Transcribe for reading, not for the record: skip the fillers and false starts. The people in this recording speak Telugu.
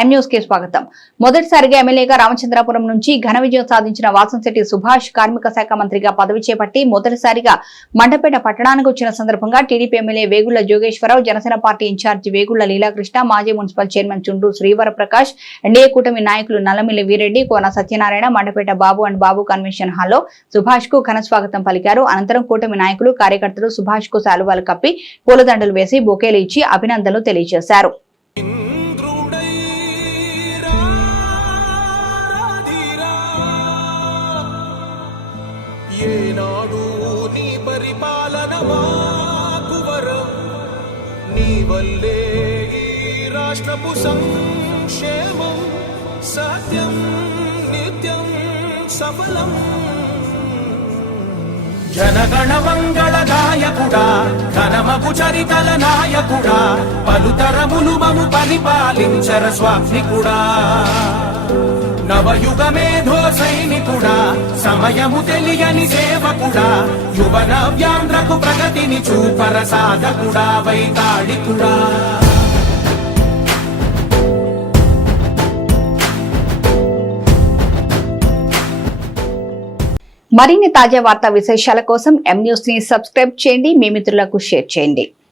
ఎం న్యూస్ కి స్వాగతం. మొదటిసారిగా ఎమ్మెల్యేగా రామచంద్రాపురం నుంచి ఘన విజయం సాధించిన వాసంశెట్టి సుభాష్ కార్మిక శాఖ మంత్రిగా పదవి చేపట్టి మొదటిసారిగా మండపేట పట్టణానికి వచ్చిన సందర్భంగా TDP MLA Vegulla Jogeswararao, Janasena party incharge Vegulla Leelakrishna, మాజీ municipal chairman Chundu Srivaraprakash, NDA కూటమి నాయకులు నల్లమిల్లి వీరెడ్డి, కోన సత్యనారాయణ, మండపేట బాబు అండ్ బాబు కన్వెన్షన్ హాల్లో సుభాష్ కు ఘన స్వాగతం పలికారు. అనంతరం కూటమి నాయకులు, కార్యకర్తలు సుభాష్ కు శాలువాలు కప్పి పూలదండలు వేసి బొకేలు ఇచ్చి అభినందనలు తెలియజేశారు. రాష్ట్రపు సంక్షేమం సత్యం నిత్యం సఫలం. జనగణ మంగళ నాయకుడా, ఘనమగు చరితల నాయకుడా, పలుతరములు మము పరిపాలించర స్వామికుడా. నవయుగ మేధో సైనికుడా, సమయము తెలియని సేవకుడా, యువన వ్యాంధ్రకు ప్రగతిని చూపర సాధకుడా, వైతాళికుడా. మరిన్ని తాజా వార్తా విశేషాల కోసం ఎం న్యూస్ ని సబ్స్క్రైబ్ చేయండి, మీ మిత్రులకు షేర్ చేయండి.